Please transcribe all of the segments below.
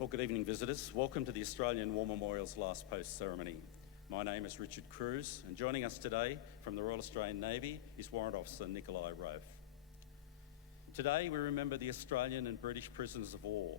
Well, good evening, visitors. Welcome to the Australian War Memorial's last post ceremony. My name is Richard Cruz, and joining us today from the Royal Australian Navy is Warrant Officer Nikolai Rofe. Today we remember the Australian and British prisoners of war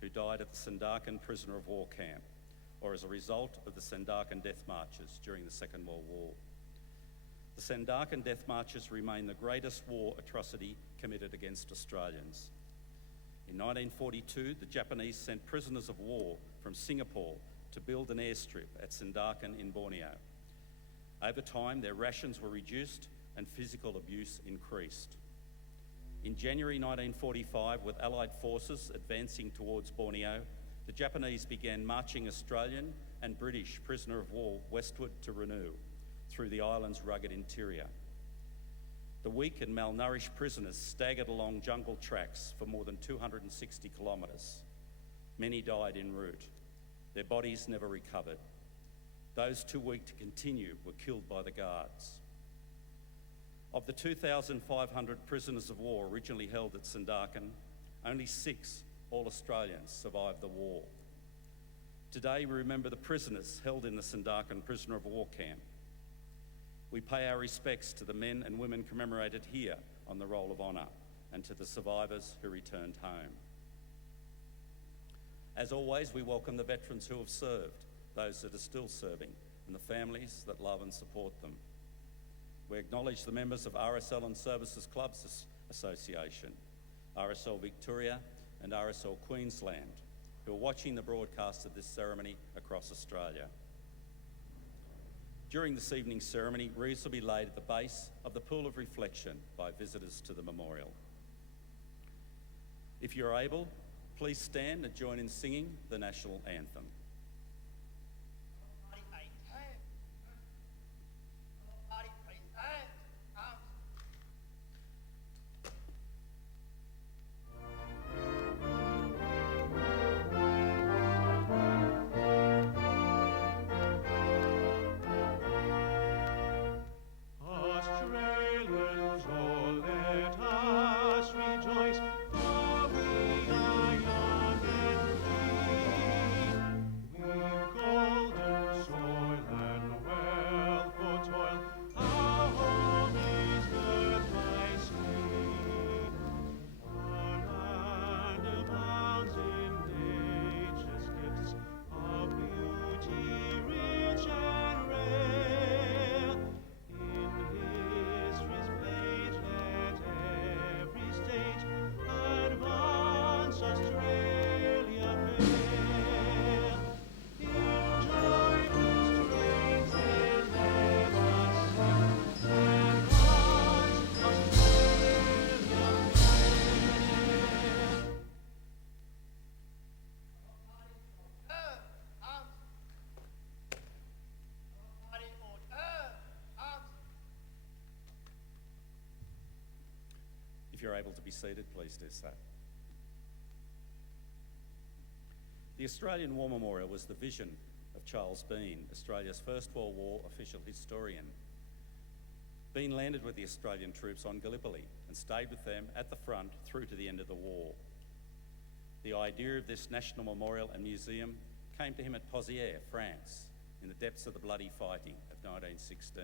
who died at the Sandakan prisoner of war camp, or as a result of the Sandakan death marches during the Second World War. The Sandakan death marches remain the greatest war atrocity committed against Australians. In 1942, the Japanese sent prisoners of war from Singapore to build an airstrip at Sandakan in Borneo. Over time, their rations were reduced and physical abuse increased. In January 1945, with Allied forces advancing towards Borneo, the Japanese began marching Australian and British prisoner of war westward to Renu through the island's rugged interior. The weak and malnourished prisoners staggered along jungle tracks for more than 260 kilometres. Many died en route. Their bodies never recovered. Those too weak to continue were killed by the guards. Of the 2,500 prisoners of war originally held at Sandakan, only 6, all Australians, survived the war. Today we remember the prisoners held in the Sandakan prisoner of war camp. We pay our respects to the men and women commemorated here on the Roll of Honour and to the survivors who returned home. As always, we welcome the veterans who have served, those that are still serving, and the families that love and support them. We acknowledge the members of RSL and Services Clubs Association, RSL Victoria and RSL Queensland, who are watching the broadcast of this ceremony across Australia. During this evening's ceremony, wreaths will be laid at the base of the pool of reflection by visitors to the memorial. If you're able, please stand and join in singing the national anthem. If you're able to be seated, please do so. The Australian War Memorial was the vision of Charles Bean, Australia's First World War official historian. Bean landed with the Australian troops on Gallipoli and stayed with them at the front through to the end of the war. The idea of this national memorial and museum came to him at Pozières, France, in the depths of the bloody fighting of 1916.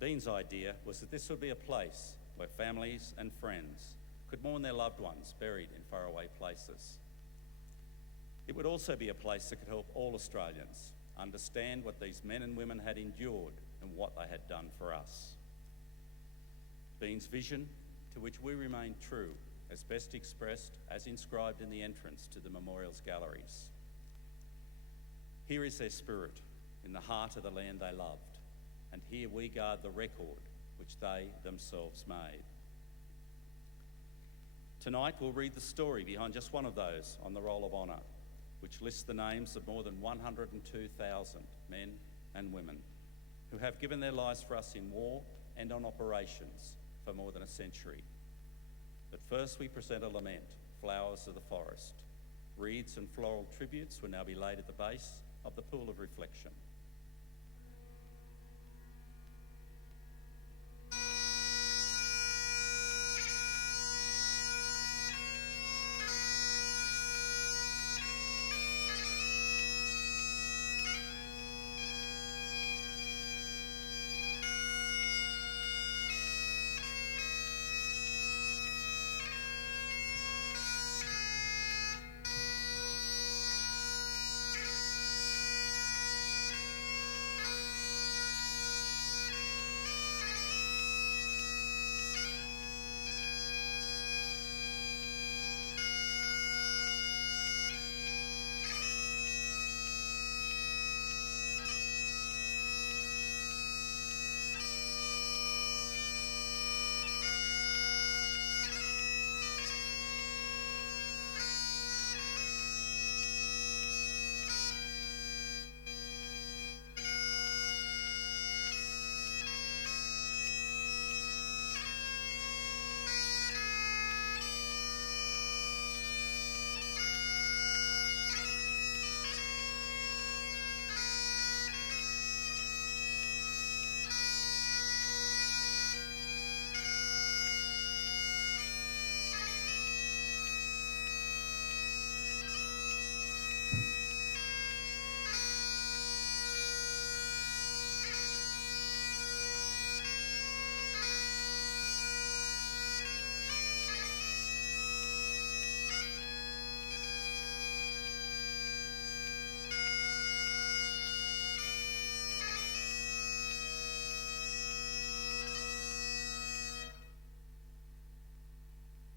Bean's idea was that this would be a place where families and friends could mourn their loved ones buried in faraway places. It would also be a place that could help all Australians understand what these men and women had endured and what they had done for us. Bean's vision, to which we remain true, as best expressed as inscribed in the entrance to the memorial's galleries. Here is their spirit, in the heart of the land they loved, and here we guard the record which they themselves made. Tonight we'll read the story behind just one of those on the Roll of Honour, which lists the names of more than 102,000 men and women who have given their lives for us in war and on operations for more than a century. But first we present a lament, Flowers of the Forest. Wreaths and floral tributes will now be laid at the base of the pool of reflection.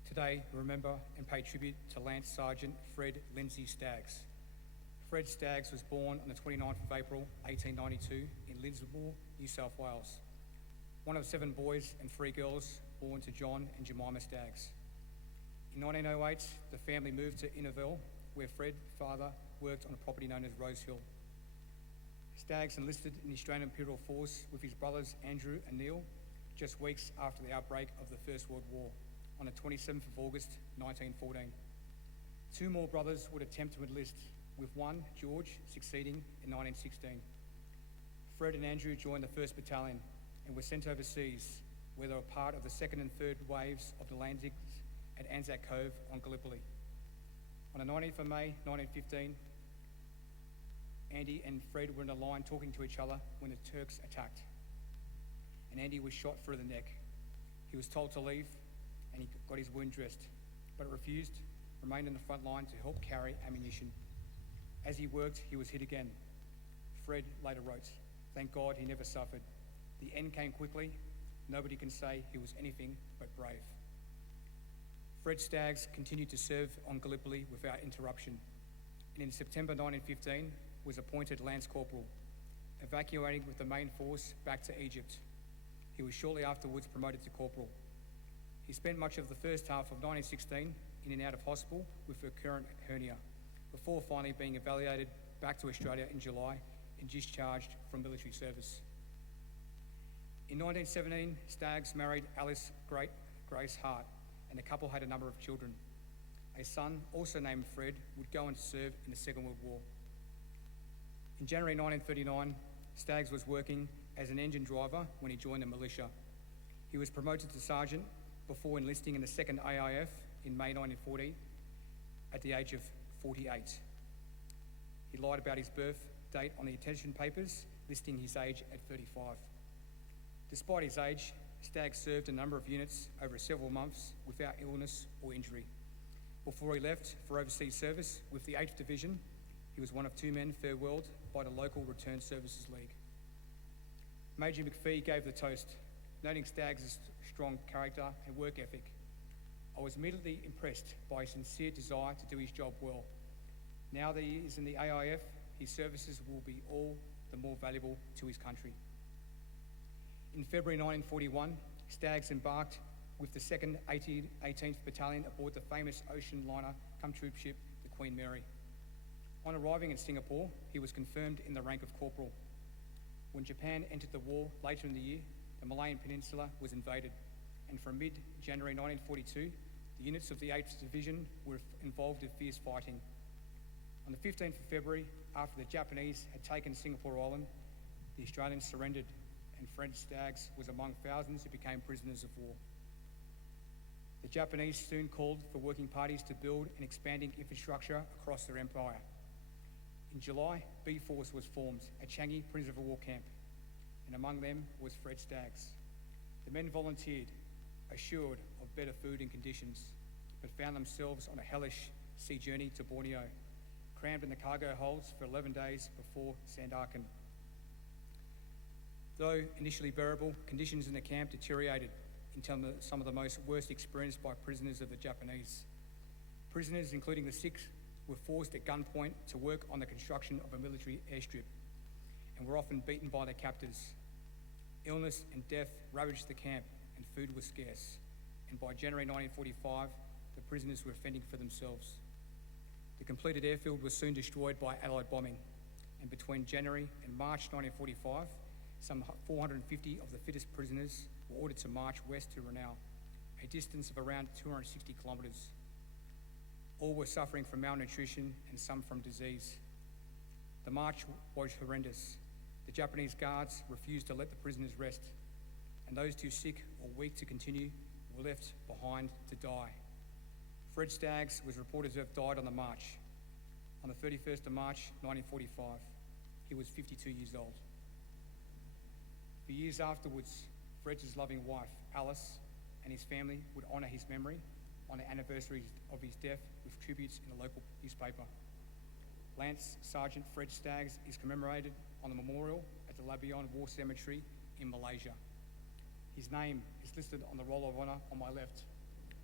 Today, we remember and pay tribute to Lance Sergeant Fred Lindsay Staggs. Fred Staggs was born on the 29th of April 1892 in Lindsay, New South Wales. One of 7 boys and 3 girls born to John and Jemima Staggs. In 1908, the family moved to Innerville, where Fred's father worked on a property known as Rose Hill. Staggs enlisted in the Australian Imperial Force with his brothers Andrew and Neil just weeks after the outbreak of the First World War on the 27th of August 1914. 2 more brothers would attempt to enlist, with one, George, succeeding in 1916. Fred and Andrew joined the 1st Battalion and were sent overseas, where they were part of the 2nd and 3rd waves of the landings at Anzac Cove on Gallipoli. On the 19th of May 1915, Andy and Fred were in a line talking to each other when the Turks attacked, and Andy was shot through the neck. He was told to leave, and he got his wound dressed, but refused, remained in the front line to help carry ammunition. As he worked, he was hit again. Fred later wrote, "Thank God he never suffered. The end came quickly. Nobody can say he was anything but brave." Fred Staggs continued to serve on Gallipoli without interruption, and in September 1915 was appointed Lance Corporal, evacuating with the main force back to Egypt. He was shortly afterwards promoted to Corporal. He spent much of the first half of 1916 in and out of hospital with recurrent hernia, before finally being evaluated back to Australia in July and discharged from military service. In 1917, Staggs married Alice Grace Hart, and the couple had a number of children. A son, also named Fred, would go on to serve in the Second World War. In January 1939, Staggs was working as an engine driver when he joined the militia. He was promoted to sergeant before enlisting in the 2nd AIF in May 1940 at the age of 48. He lied about his birth date on the attention papers, listing his age at 35. Despite his age, Staggs served a number of units over several months without illness or injury. Before he left for overseas service with the 8th Division, he was one of 2 men farewelled by the local Return Services League. Major McPhee gave the toast, noting Staggs' strong character and work ethic. "I was immediately impressed by his sincere desire to do his job well. Now that he is in the AIF, his services will be all the more valuable to his country." In February 1941, Staggs embarked with the 2nd 18th Battalion aboard the famous ocean liner troop ship, the Queen Mary. On arriving in Singapore, he was confirmed in the rank of corporal. When Japan entered the war later in the year, the Malayan Peninsula was invaded, and from mid-January 1942, the units of the 8th Division were involved in fierce fighting. On the 15th of February, after the Japanese had taken Singapore Island, the Australians surrendered, and Fred Staggs was among thousands who became prisoners of war. The Japanese soon called for working parties to build an expanding infrastructure across their empire. In July, B-Force was formed at Changi prisoner of war camp, and among them was Fred Staggs. The men volunteered, assured of better food and conditions, but found themselves on a hellish sea journey to Borneo, crammed in the cargo holds for 11 days before Sandakan. Though initially bearable, conditions in the camp deteriorated into some of the most worst experienced by prisoners of the Japanese. Prisoners, including the 6, were forced at gunpoint to work on the construction of a military airstrip and were often beaten by their captors. Illness and death ravaged the camp, and food was scarce, and by January 1945, the prisoners were fending for themselves. The completed airfield was soon destroyed by Allied bombing, and between January and March 1945, some 450 of the fittest prisoners were ordered to march west to Renau, a distance of around 260 kilometres. All were suffering from malnutrition and some from disease. The march was horrendous. The Japanese guards refused to let the prisoners rest, and those too sick or weak to continue were left behind to die. Fred Staggs was reported to have died on the march. On the 31st of March 1945, he was 52 years old. For years afterwards, Fred's loving wife, Alice, and his family would honour his memory on the anniversary of his death with tributes in the local newspaper. Lance Sergeant Fred Staggs is commemorated on the memorial at the Labuan War Cemetery in Malaysia. His name is listed on the Roll of Honour on my left.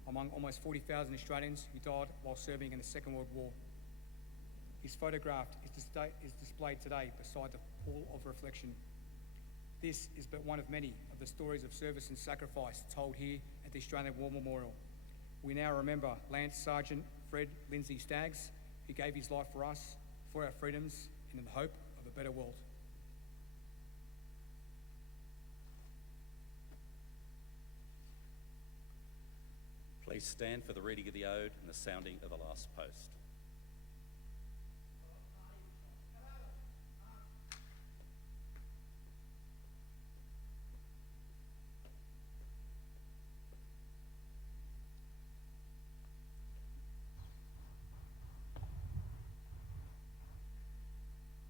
among almost 40,000 Australians who died while serving in the Second World War. His photograph is displayed today beside the pool of reflection. This is but one of many of the stories of service and sacrifice told here at the Australian War Memorial. We now remember Lance Sergeant Fred Lindsay Staggs, who gave his life for us, for our freedoms, and in the hope of a better world. Please stand for the reading of the ode and the sounding of the last post.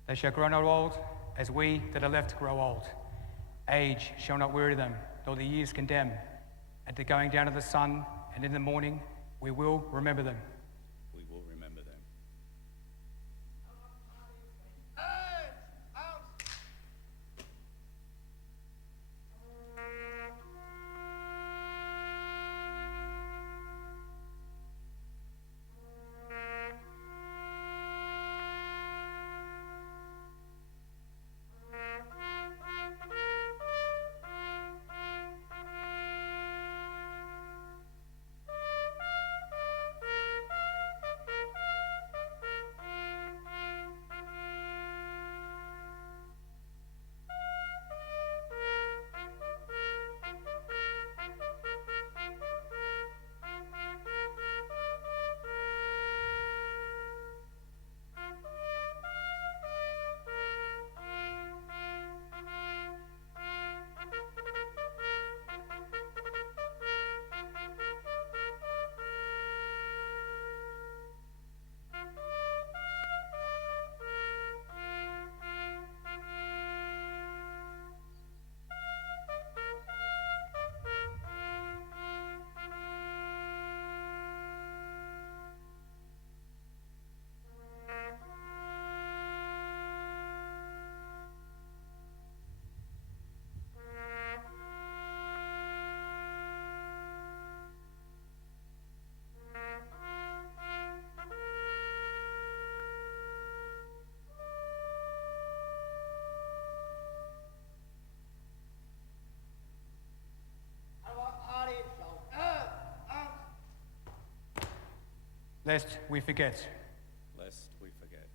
They shall grow not old, as we that are left grow old. Age shall not weary them, nor the years condemn. At the going down of the sun, and in the morning, we will remember them. We will remember them. Lest we forget. Lest we forget.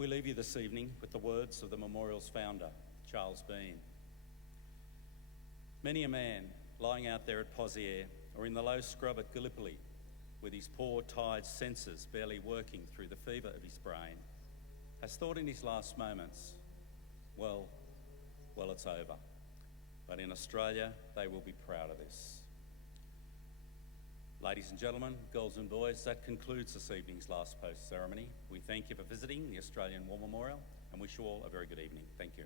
We leave you this evening with the words of the memorial's founder, Charles Bean. Many a man lying out there at Poziere or in the low scrub at Gallipoli with his poor, tired senses barely working through the fever of his brain has thought in his last moments, well, it's over. But in Australia, they will be proud of this. Ladies and gentlemen, girls and boys, that concludes this evening's last post ceremony. We thank you for visiting the Australian War Memorial and wish you all a very good evening. Thank you.